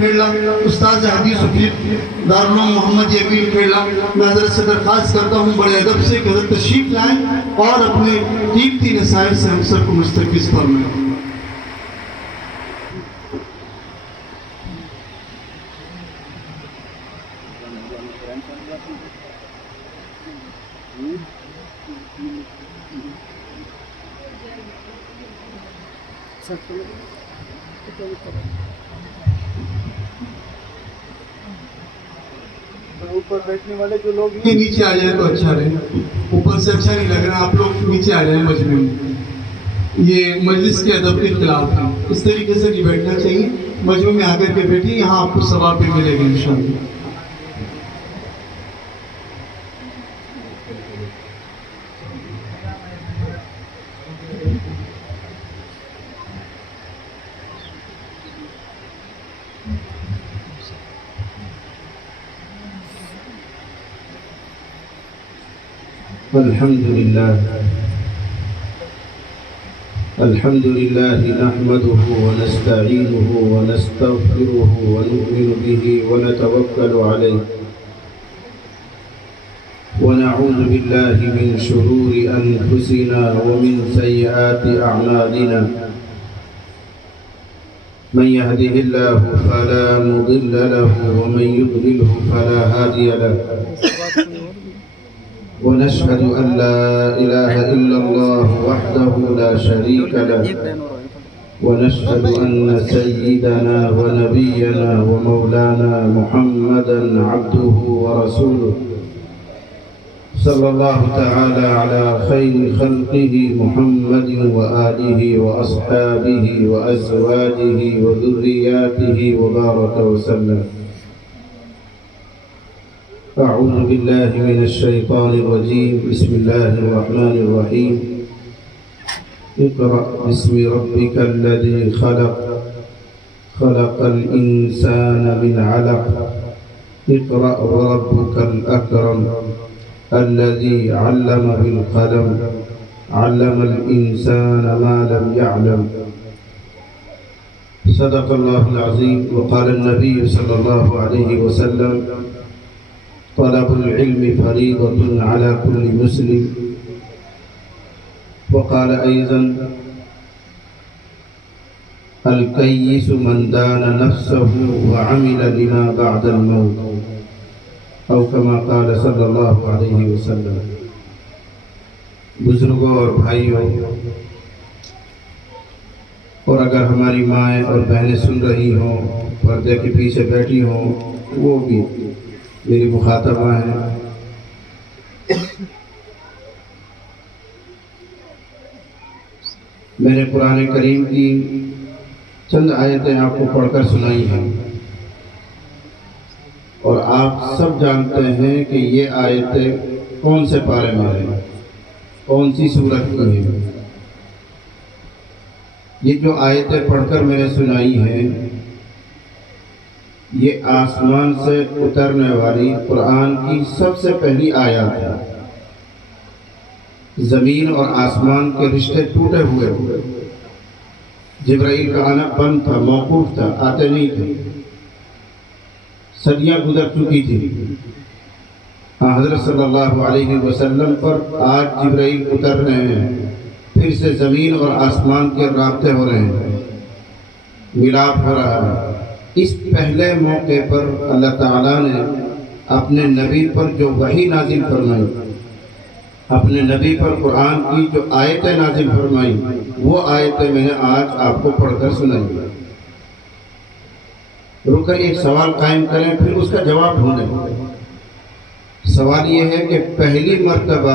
کھیڑلا، استاد حدیث و فقہ دارالعلوم محمد امین کھیڑلا، میں حضرت سے درخواست کرتا ہوں بڑے ادب سے کہ حضرت تشریف لائیں اور اپنے قیمتی نصائح سے ہم سب کو مستفیض فرمائیں۔ اوپر بیٹھنے والے جو لوگ یہ نیچے آ جائیں تو اچھا رہے، اوپر سے اچھا نہیں لگ رہا، آپ لوگ نیچے آ جائیں مجمع میں، یہ مجلس کے ادب کے خلاف ہے، اس طریقے سے نہیں بیٹھنا چاہیے، مجمع میں آ کر کے بیٹھیں، یہاں آپ کو ثواب بھی ملے گا انشاءاللہ۔ الحمد لله نحمده ونستعينه ونستغفره ونؤمن به ونتوكل عليه ونعوذ بالله من شرور أنفسنا ومن سيئات أعمالنا من يهده الله فلا مضل له ومن يضلله فلا هادي له ونشهد أن لا إله إلا الله وحده لا شريك له ونشهد أن سيدنا ونبينا ومولانا محمدا عبده ورسوله صلى الله تعالى على خير خلقه محمد وآله وأصحابه وأزواجه وذرياته وبارك وسلم. أعوذ بالله من الشيطان الرجيم. بسم الله الرحمن الرحيم. اقرأ باسم ربك الذي خلق خلق الإنسان من علق اقرأ وربك الأكرم الذي علم بالقلم علم الإنسان ما لم يعلم. صدق الله العظيم. وقال النبي صلى الله عليه وسلم طلب العلم فريضة على كل مسلم. وقال أيضا الكيس من دان نفسه وعمل لما بعد الموت او كما قال صلی اللہ علیہ وسلم. بزرگوں اور بھائیوں، اور اگر ہماری مائیں اور بہنیں سن رہی ہوں، پردے کے پیچھے بیٹھی ہوں، وہ بھی میری مخاطبہ ہیں. میں نے قرآن کریم کی چند آیتیں آپ کو پڑھ کر سنائی ہیں، اور آپ سب جانتے ہیں کہ یہ آیتیں کون سے پارے میں ہیں، کون سی سورت کی ہیں. یہ جو آیتیں پڑھ کر میں نے سنائی ہیں، یہ آسمان سے اترنے والی قرآن کی سب سے پہلی آیات ہے. زمین اور آسمان کے رشتے ٹوٹے ہوئے، جبرائیل کا آنا بند تھا، موقوف تھا، آتے نہیں تھے، صدیاں گزر چکی تھی. حضرت صلی اللہ علیہ وسلم پر آج جبرائیل اتر رہے ہیں، پھر سے زمین اور آسمان کے رابطے ہو رہے ہیں، ملاپ ہو رہا ہے. اس پہلے موقع پر اللہ تعالیٰ نے اپنے نبی پر جو وحی نازل فرمائی، اپنے نبی پر قرآن کی جو آیتیں نازل فرمائی، وہ آیتیں میں نے آج آپ کو پڑھ کر سنائی. رک کر ایک سوال قائم کریں، پھر اس کا جواب ڈھونڈیں. سوال یہ ہے کہ پہلی مرتبہ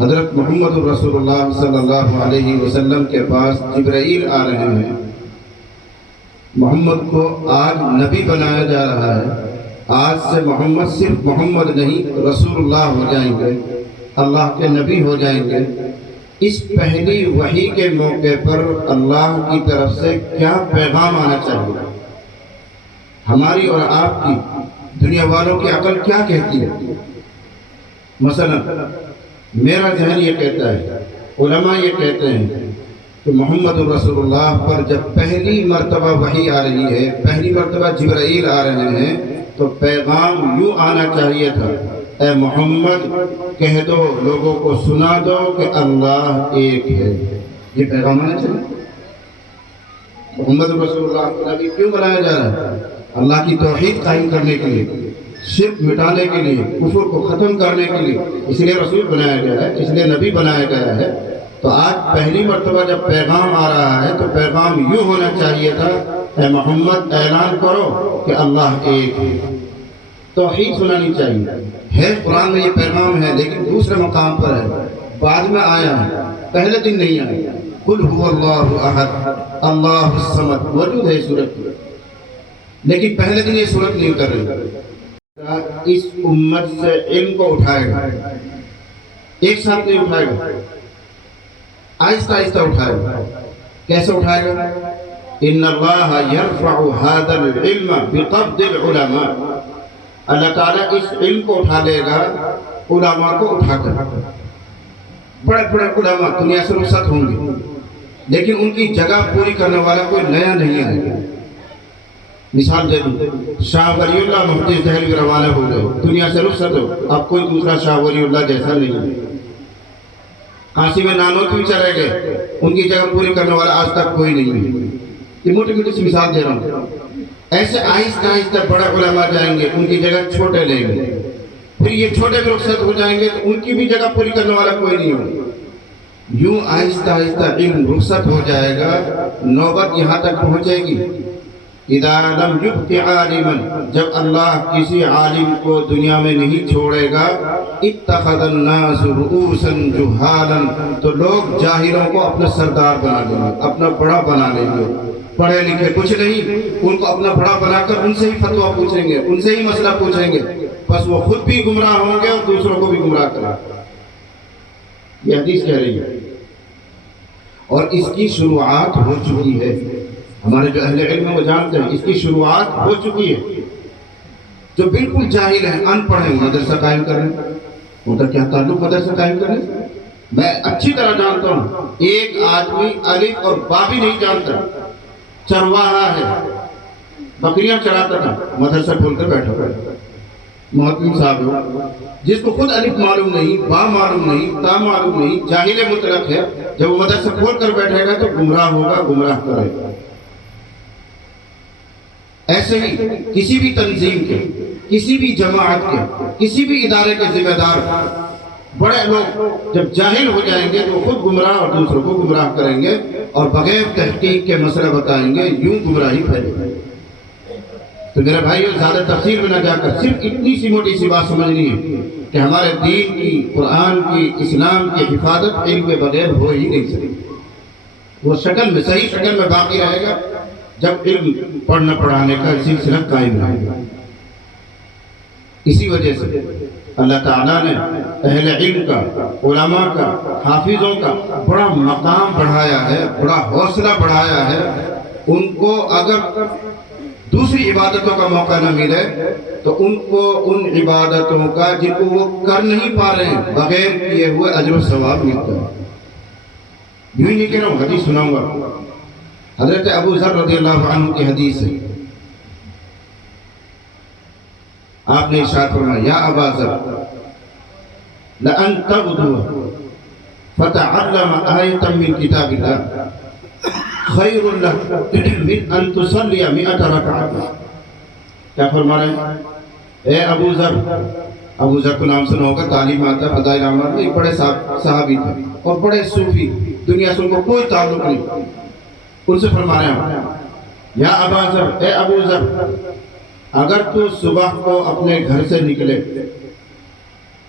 حضرت محمد رسول اللہ صلی اللہ علیہ وسلم کے پاس جبرائیل آ رہے ہیں، محمد کو آج نبی بنایا جا رہا ہے. آج سے محمد صرف محمد نہیں، رسول اللہ ہو جائیں گے، اللہ کے نبی ہو جائیں گے. اس پہلی وحی کے موقع پر اللہ کی طرف سے کیا پیغام آنا چاہیے؟ ہماری اور آپ کی، دنیا والوں کی عقل کیا کہتی ہے؟ مثلا میرا ذہن یہ کہتا ہے، علماء یہ کہتے ہیں کہ محمد رسول اللہ پر جب پہلی مرتبہ وحی آ رہی ہے، پہلی مرتبہ جبرائیل آ رہے ہیں، تو پیغام یوں آنا چاہیے تھا، اے محمد کہہ دو، لوگوں کو سنا دو کہ اللہ ایک ہے۔ یہ پیغام آنا چاہیے۔ محمد رسول اللہ کو نبی کیوں بنایا جا رہا ہے؟ اللہ کی توحید قائم کرنے کے لیے، شرک مٹانے کے لیے، کفر کو ختم کرنے کے لیے، اس لیے رسول بنایا گیا ہے، اس لیے نبی بنایا گیا ہے۔ تو آج پہلی مرتبہ جب پیغام آ رہا ہے تو پیغام یوں ہونا چاہیے تھا، اے محمد اعلان کرو کہ اللہ ایک ہے۔ توحید سنانی چاہیے ہے، قرآن میں یہ پیغام ہے، لیکن دوسرے مقام پر ہے، بعد میں آیا ہے، پہلے دن نہیں آیا۔ قل هو اللہ احد اللہ الصمد موجود ہے سورت میں، لیکن پہلے دن یہ سورت نہیں اتر رہی۔ اس امت سے علم کو اٹھائے گا، ایک ساتھ نہیں اٹھائے گا، آہستہ آہستہ اٹھائے گا۔ کیسے اٹھائے گا؟ ان اللہ یرفع هذا العلم بقبض العلماء، اللہ تعالیٰ اس علم کو اٹھا لے گا علماء کو اٹھا کر۔ بڑے بڑے علماء دنیا سے رخصت ہوں گے، لیکن ان کی جگہ پوری کرنے والا کوئی نیا نہیں آئے گا۔ مثال دے دوں، شاہ ولی اللہ محدث دہلوی روانہ ہو گئے، دنیا سے رخصت ہو، اب کوئی دوسرا شاہ ولی اللہ جیسا نہیں ہے۔ قاسم نانوتوی چلے گئے، ان کی جگہ پوری کرنے والا آج تک کوئی نہیں ہے۔ یہ موٹی موٹی سی مثال دے رہا ہوں۔ ایسے آہستہ آہستہ بڑے علماء جائیں گے، ان کی جگہ چھوٹے لیں گے، پھر یہ چھوٹے بھی رخصت ہو جائیں گے تو ان کی بھی جگہ پوری کرنے والا کوئی نہیں ہوگا۔ یوں آہستہ آہستہ علم رخصت ہو جائے گا، نوبت یہاں تک پہنچے گی، اذا لم یبق عالما، جب اللہ کسی عالم کو دنیا میں نہیں چھوڑے گا، اتخذ الناس رؤوسا جہالا، تو لوگ جاہلوں کو اپنا سردار بنا لیں گے، اپنا بڑا بنا لیں گے۔ پڑھے لکھے کچھ نہیں، ان کو اپنا بڑا بنا کر ان سے ہی فتویٰ پوچھیں گے، ان سے ہی مسئلہ پوچھیں گے، بس وہ خود بھی گمراہ ہوں گے اور دوسروں کو بھی گمراہ کریں گے۔ یہ حدیث کہہ رہی ہے، اور اس کی شروعات ہو چکی ہے۔ ہمارے جو اہل علم وہ جانتے ہیں اس کی شروعات ہو چکی ہے۔ جو بالکل جاہل ہیں، ان پڑھ ہیں، مدرسہ قائم کریں، ان کا کیا تعلق مدرسہ قائم کریں؟ میں اچھی طرح جانتا ہوں، ایک آدمی الف اور با بھی نہیں جانتا، چرواہا ہے، بکریاں چراتا تھا، مدرسہ کھول کر بیٹھا بیٹھا محتم صاحب ہو، جس کو خود الف معلوم نہیں، با معلوم نہیں، تا معلوم نہیں، جاہل مطلق ہے، جب وہ مدرسہ کھول کر بیٹھے گا تو گمراہ ہوگا، گمراہ کرے گا۔ ایسے ہی کسی بھی تنظیم کے، کسی بھی جماعت کے، کسی بھی ادارے کے ذمہ دار بڑے لوگ جب جاہل ہو جائیں گے تو وہ خود گمراہ اور دوسروں کو گمراہ کریں گے اور بغیر تحقیق کے مسئلہ بتائیں گے، یوں گمراہی پھیلے گی۔ تو میرے بھائیو، زیادہ تفصیل میں نہ جا کر صرف اتنی سی موٹی سی بات سمجھنی ہے کہ ہمارے دین کی، قرآن کی، اسلام کی حفاظت علم کے بغیر ہو ہی نہیں سکتی۔ وہ شکل میں، صحیح شکل میں باقی رہے گا جب علم پڑھنا پڑھانے کا سلسلہ قائم رہے گا۔ اسی وجہ سے اللہ تعالیٰ نے اہل علم کا، علماء کا، حافظوں کا بڑا مقام بڑھایا ہے، بڑا حوصلہ بڑھایا ہے۔ ان کو اگر دوسری عبادتوں کا موقع نہ ملے تو ان کو ان عبادتوں کا جن کو وہ کر نہیں پا رہے ہیں بغیر کیے ہوئے اجر و ثواب ملتا ہے۔ یوں ہی نہیں کہہ رہا ہوں، حدیث سناؤں گا۔ حضرت ابو ذر رضی اللہ عنہ کی حدیث ہے، آپ نے ارشاد فرمایا، یا ابا ذر لأن تغدو فتعلم آیتا من کتاب اللہ خیر لک من ان تصلی 100 رکعت۔ کیا فرما رہے ہیں؟ اے ابو ذر، ابو ذر کو نام سنا ہوگا، تعلیم آتا فضائل اعمال میں، ایک بڑے صحابی تھے اور بڑے صوفی، دنیا سے ان کو کوئی تعلق نہیں۔ ان سے فرما رہے ہیں، یا ابا ذر، اے ابو ذر، اگر تو صبح کو اپنے گھر سے نکلے،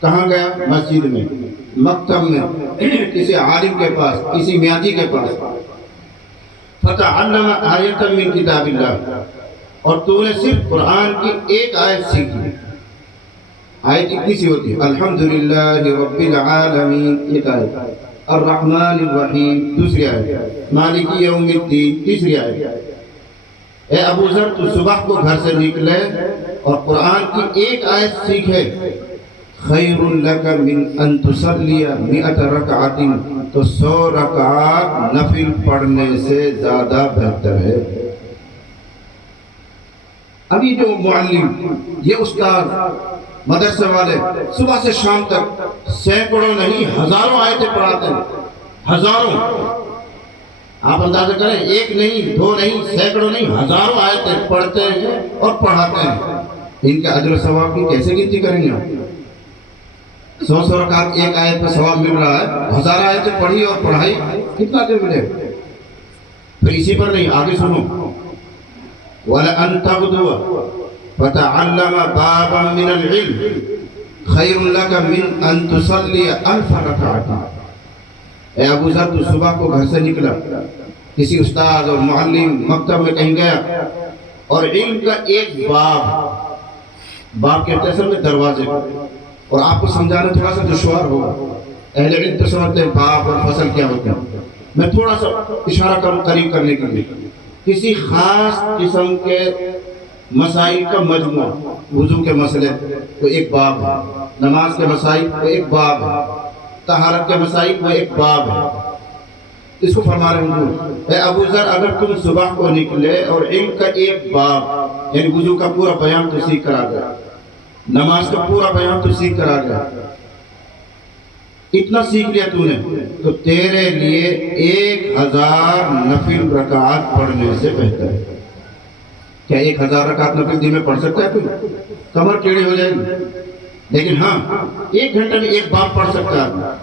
کہاں گیا؟ مسجد میں، مکتب میں، کسی عالم کے پاس، کسی میاں جی کے پاس، فتعلم آیتا من کتاب اللہ، اور تو نے صرف قرآن کی ایک آیت سیکھی۔ آیت اتنی سی ہوتی ہے، الحمدللہ رب العالمین، ایک آیت، الرحمن الرحیم دوسری آیت، مالک یوم الدین تیسری آیت۔ اے ابو ذر، تو صبح کو گھر سے نکلے اور قرآن کی ایک آیت سیکھے، خیر لک من ان تصلی 100 رکعت، تو 100 رکعات نفل پڑھنے سے زیادہ بہتر ہے۔ ابھی جو معلم، یہ استاد، مدرسے والے صبح سے شام تک سینکڑوں نہیں ہزاروں آیتیں پڑھاتے ہیں، ہزاروں۔ آپ اندازہ کریں، ایک نہیں، دو نہیں، سینکڑوں نہیں، ہزاروں آیتیں پڑھتے ہیں اور پڑھاتے ہیں۔ ان کے اجر و ثواب کی کیسے گنتی کریں گے آپ؟ 100 رکعت ایک آیت پہ ثواب مل رہا ہے، 1000 آیتیں پڑھی اور پڑھائی، کتنا دیر ملے؟ پھر اسی پر نہیں، آگے سنو، وَلَأَن تَغْدُوَ فَتَعَلَّمَ بَابًا مِنَ الْعِلْمِ خَيْرٌ لَكَ مِنْ أَن تُصَلِّيَ 1000 رکعت۔ اے ابو ذر، تو صبح کو گھر سے نکلا، کسی استاد اور معلم مکتب میں کہیں گیا، اور علم کا ایک باب کہتے ہیں سر میں دروازے کو، اور آپ کو سمجھانا تھوڑا سا دشوار ہوگا، اہل علم تو سمجھتے ہیں باب اور فصل کیا ہوتا ہے۔ میں تھوڑا سا اشارہ کروں قریب کرنے کے لیے، کسی خاص قسم کے مسائل کا مجموعہ، وضو کے مسئلے وہ ایک باب ہے، نماز کے مسائل وہ ایک باب ہے، طہارت کے مسائل وہ ایک باب ہے۔ اس کو فرما رہے ہیں، اے ابو ذر، اگر تم صبح کو نکلے اور علم کا ایک باب، یعنی وضو کا پورا بیان تو سیکھ کر آ گیا، نماز کا پورا بیان تو سیکھ کر آ گیا، اتنا سیکھ لیا تو نے، تو تیرے لیے 1000 نفل رکعات پڑھنے سے بہتر ہے۔ کیا 1000 رکعت نفل دن میں پڑھ سکتا ہے کوئی؟ کمر ٹیڑھی ہو جائے گی۔ لیکن ہاں، 1 گھنٹے میں ایک باب پڑھ سکتا ہے،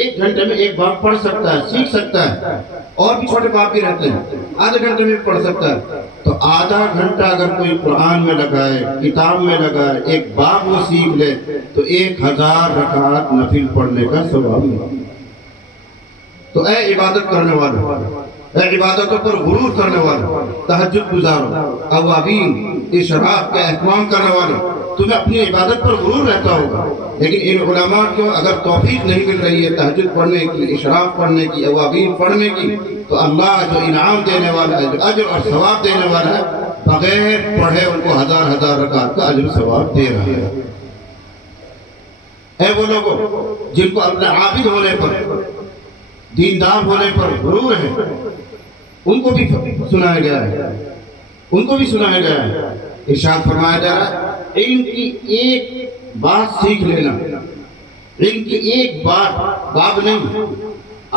1 گھنٹے میں ایک باب پڑھ سکتا ہے، سیکھ سکتا ہے۔ اور بھی چھوٹے باب بھی رہتے ہیں، آدھے گھنٹے میں پڑھ سکتا ہے۔ تو آدھا گھنٹہ اگر کوئی قرآن میں لگائے، کتاب میں لگائے، ایک باب وہ سیکھ لے، تو 1000 رکعات نفل پڑھنے کا ثواب ملے۔ تو اے عبادت کرنے والوں، اے عبادتوں پر غرور کرنے والوں، تہجد گزارو، اوابین، اشراق کا اہتمام کرنے والوں، تمہیں اپنی عبادت پر غرور رہتا ہوگا، لیکن ان علماء کو اگر توفیق نہیں مل رہی ہے تہجد پڑھنے کی، اشراق پڑھنے کی، اوابین پڑھنے کی، تو اللہ جو انعام دینے والا ہے، جو اجر اور ثواب دینے والا ہے، بغیر پڑھے ان کو 1000 رکعت کا اجر و ثواب دے رہا ہے۔ اے وہ لوگوں جن کو اپنے عابد ہونے پر، دیندار ہونے پر غرور ہے، ان کو بھی سنایا گیا ہے، ان کو بھی سنایا گیا ہے۔ ارشاد فرمایا جا رہا ہے، علم کی ایک بات سیکھ لینا، علم کی ایک بات، باب نہیں،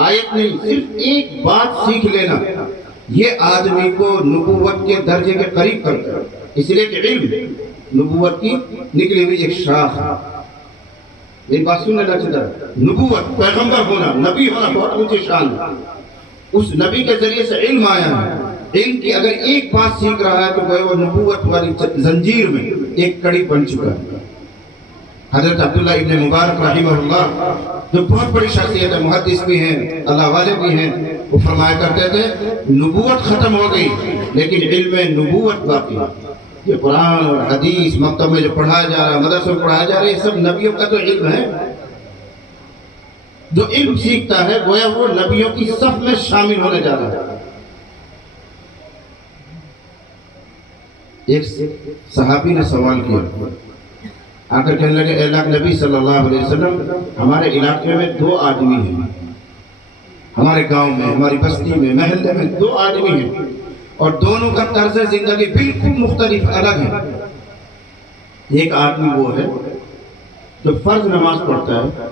آیت نہیں، صرف ایک بات سیکھ لینا، یہ آدمی کو نبوت کے درجے کے قریب کرتا ہے۔ اس لیے کہ علم نبوت کی نکلی ہوئی ایک شاخ ہے۔ یہ بات سننے لگتا ہے، نبوت، پیغمبر ہونا، نبی ہونا بہت اونچی شان ہے۔ اس نبی کے ذریعے سے علم آیا ہے، علم کی اگر ایک بات سیکھ رہا ہے تو وہ نبوت والی زنجیر میں ایک کڑی بن چکا ہے۔ حضرت عبداللہ ابن مبارک رحمہ اللہ، جو بہت بڑی شخصیت ہے، محدث بھی ہیں، اللہ والے بھی ہیں، وہ فرمایا کرتے تھے، نبوت ختم ہو گئی لیکن علم نبوت باقی ہے۔ یہ قرآن اور حدیث مکتب میں جو پڑھایا جا رہا ہے، مدرسوں میں پڑھایا جا رہا ہے، یہ سب نبیوں کا تو علم ہے۔ جو علم سیکھتا ہے گویا وہ نبیوں کی صف میں شامل ہونے جا رہا ہے۔ ایک صحابی نے سوال کیا، آ کر کہنے لگے، اے اللہ کے نبی صلی اللہ علیہ وسلم، ہمارے علاقے میں 2 آدمی ہیں، ہمارے گاؤں میں، ہماری بستی میں، محلے میں 2 آدمی ہیں، اور دونوں کا طرز زندگی بالکل مختلف، الگ ہے۔ ایک آدمی وہ ہے جو فرض نماز پڑھتا ہے،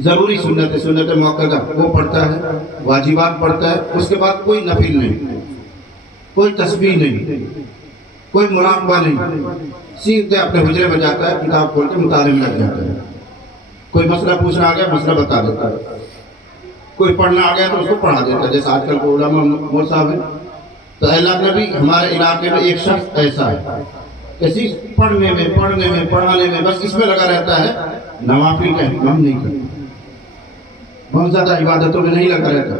ضروری سنت موقعہ وہ پڑھتا ہے، واجبات پڑھتا ہے، اس کے بعد کوئی نفل نہیں، کوئی تسبیح نہیں، کوئی مراقبہ نہیں، سیدھے اپنے حجرے میں جاتا ہے، کتاب کھول کے مطالعے میں لگ جاتا ہے۔ کوئی مسئلہ پوچھنا آ گیا، مسئلہ بتا دیتا ہے، کوئی پڑھنا آ گیا تو اس کو پڑھا دیتا ہے، جیسے آج کل کو علماء مول صاحب ہیں۔ تو اے اللہ کے نبی، ہمارے علاقے میں ایک شخص ایسا ہے، کسی پڑھنے میں، پڑھانے میں، بس اس میں لگا رہتا ہے، نوافل کا اہتمام نہیں کرتا، بہت زیادہ عبادتوں میں نہیں لگا رہتا،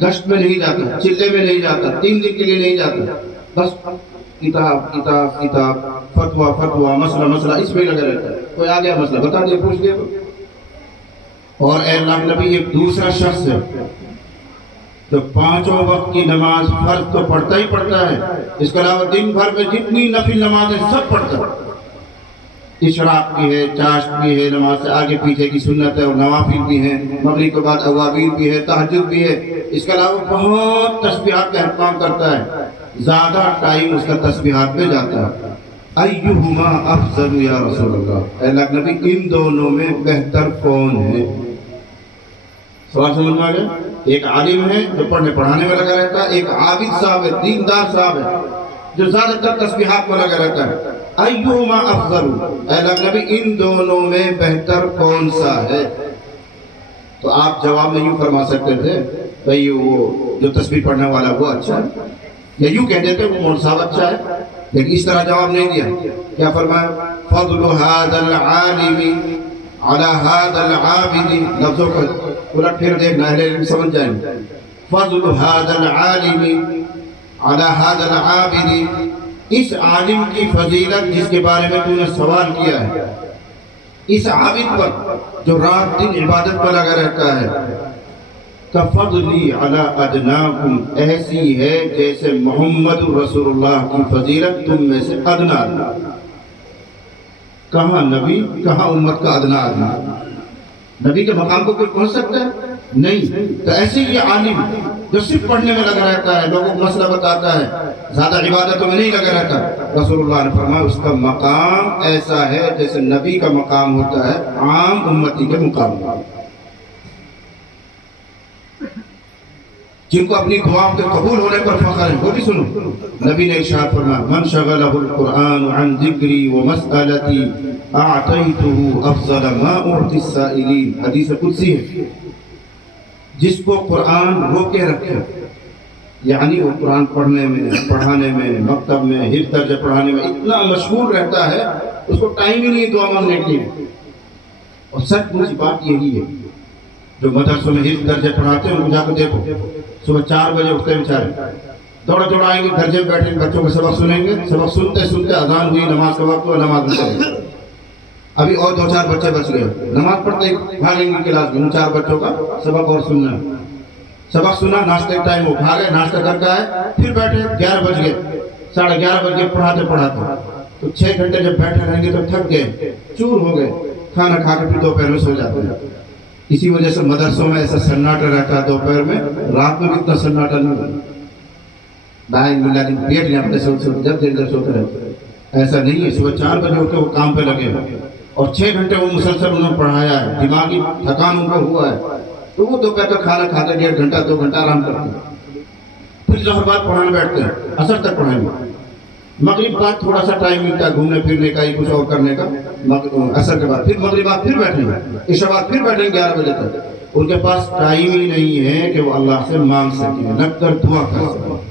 گشت میں نہیں جاتا، چلے میں نہیں جاتا، 3 دن کے لیے نہیں جاتا، بس کتاب، فتویٰ، مسئلہ اس میں لگا رہتا ہے۔ کوئی آ گیا مسئلہ بتا دیا، پوچھ لیا۔ اور اے اللہ کے نبی، ایک دوسرا شخص ہے جو 5 وقت کی نماز فرض تو پڑھتا ہی پڑھتا ہے، اس کے علاوہ دن بھر میں جتنی نفل نمازیں سب پڑھتا ہے، اشراق بھی ہے، چاشت بھی ہے، نماز سے آگے پیچھے کی سنت ہے، اور نوافل بھی ہیں، مغرب کے بعد اوابین بھی ہے، تہجد بھی ہے۔ اس کے علاوہ بہت تسبیحات کا اہتمام کرتا ہے، زیادہ ٹائم اس کا تسبیحات میں جاتا ہے۔ ایہما افضل یا رسول اللہ، اے اللہ کے نبی ان دونوں میں بہتر کون ہے؟ سوال سمجھ میں آ گیا؟ ایک عالم ہے جو پڑھنے پڑھانے میں لگا رہتا ہے، ایک عابد صاحب ہے، دیندار صاحب ہے جو زیادہ تر تسبیحات میں لگا رہتا ہے۔ ایہما افضل، اے اللہ کے نبی ان دونوں میں بہتر کون سا ہے؟ تو آپ جواب میں یوں فرما سکتے تھے بھئی وہ جو تسبیح پڑھنے والا وہ اچھا ہے، یا یوں کہہ دیتے وہ مولوی صاحب اچھا ہے، لیکن اس طرح جواب نہیں دیا۔ کیا فرمایا؟ فضل هذا العالم على هذا العابد، لفظوں کا الٹ پھر دیکھنا اہل علم سمجھ جائیں گے۔ فضل هذا العالم على هذا العابد، اس عالم کی فضیلت جس کے بارے میں تو نے سوال کیا ہے، اس عابد پر جو رات دن عبادت پر لگا رہتا ہے، کفضلی علی ادناکم، ایسی ہے جیسے محمد رسول اللہ کی فضیلت تم میں سے ادنا آدمی۔ کہاں نبی، کہاں امت کا ادنا آدمی؟ نبی کے مقام کو کوئی پہنچ سکتا ہے؟ نہیں۔ تو ایسے یہ عالم جو صرف پڑھنے میں لگا رہتا ہے، لوگوں کو مسئلہ بتاتا ہے، زیادہ عبادتوں میں نہیں لگا رہتا، رسول اللہ نے فرمایا اس کا مقام ایسا ہے جیسے نبی کا مقام ہوتا ہے عام امتی کے مقام۔ جن کو اپنی دعاؤں کے قبول ہونے پر فخر ہے وہ بھی سنو۔ نبی نے ارشاد فرمایا من شغلہ القرآن عن ذکری ومسألتی اعطیتہ افضل ما اعطی السائلین، حدیث قدسی ہے۔ جس کو قرآن روکے رکھے، یعنی وہ قرآن پڑھنے میں، پڑھانے میں، مکتب میں، حفظ درجہ پڑھانے میں اتنا مشغول رہتا ہے اس کو ٹائم ہی نہیں دعا مانگنے کے لیے۔ اور سچ مچ بات یہی ہے، جو مدرسوں میں حفظ درجہ پڑھاتے ہیں ان کو جا کے دیکھو، صبح 4 بجے اٹھتے ہیں بیچارے، دوڑا دوڑا آئیں گے، درجے میں بیٹھیں گے، بچوں کا سبق سنیں گے، سبق سنتے سنتے اذان ہوئی، نماز کا وقت ہوا، نماز میں چلے گئے۔ ابھی اور 2-4 بچے بچ گئے، نماز پڑھتے بھاگیں گے کلاس میں، ان 4 بچوں کا سبق اور سننا ہے۔ سبق سنا، ناشتے کا ٹائم ہو، بھاگے، ناشتہ کر کے آئے، پھر بیٹھے، 11 بج گئے، 11:30 بج گئے، پڑھاتے پڑھاتے تو 6 گھنٹے جب بیٹھے رہیں گے تو تھک گئے، چور ہو گئے، کھانا کھا کے پھر دوپہر میں سو جاتے ہیں۔ اسی وجہ سے مدرسوں میں ایسا سناٹا رہتا ہے دوپہر میں، رات میں بھی اتنا سناٹا نہیں ہوتا۔ دائیں ملا دن پیٹ لیں اپنے سوتے جب دیر دیر سوتے رہتے، ایسا نہیں ہے۔ صبح 4 بجے اٹھے وہ کام پہ لگے ہوئے اور 6 گھنٹے وہ مسلسل انہوں نے پڑھایا ہے، دماغی تھکان ان کو ہوا ہے، تو وہ دوپہر کا کھانا کھاتے 1.5 گھنٹہ 2 گھنٹہ آرام کرتے ہیں، پھر ظہر بعد پڑھانے بیٹھتے ہیں، عصر تک پڑھائیں گے، مغرب بعد تھوڑا سا ٹائم ملتا ہے گھومنے پھرنے کا، یہ کچھ اور کرنے کا، عصر کے بعد پھر مغرب بعد پھر بیٹھیں گے، عشاء بعد پھر بیٹھیں گے 11 بجے تک۔ ان کے پاس ٹائم ہی نہیں ہے کہ وہ اللہ سے مانگ سکیں، لگ کر دعا کر سکیں۔